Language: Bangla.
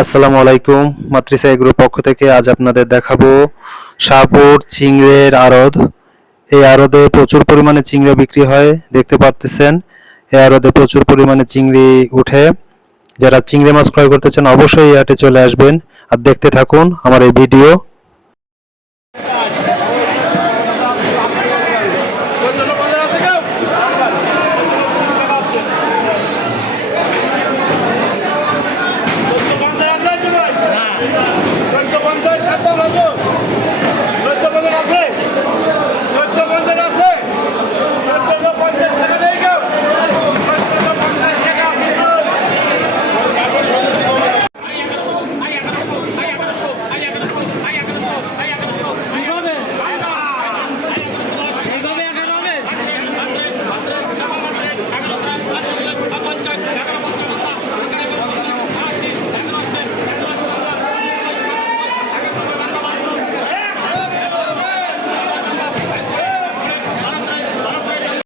আসসালামু আলাইকুম মাতৃসাই গ্রুপ পক্ষ থেকে আজ আপনাদের দেখাবো শাহপুর চিংড়ের আড়দ। এই আরদে প্রচুর পরিমাণে চিংড়ি বিক্রি হয়, দেখতে পারতেছেন। এই আরদে প্রচুর পরিমাণে চিংড়ি উঠে। যারা চিংড়ি মাছ ক্রয় করতে চান, অবশ্যই এই হাটে চলে আসবেন। আর দেখতে থাকুন আমার এই ভিডিও।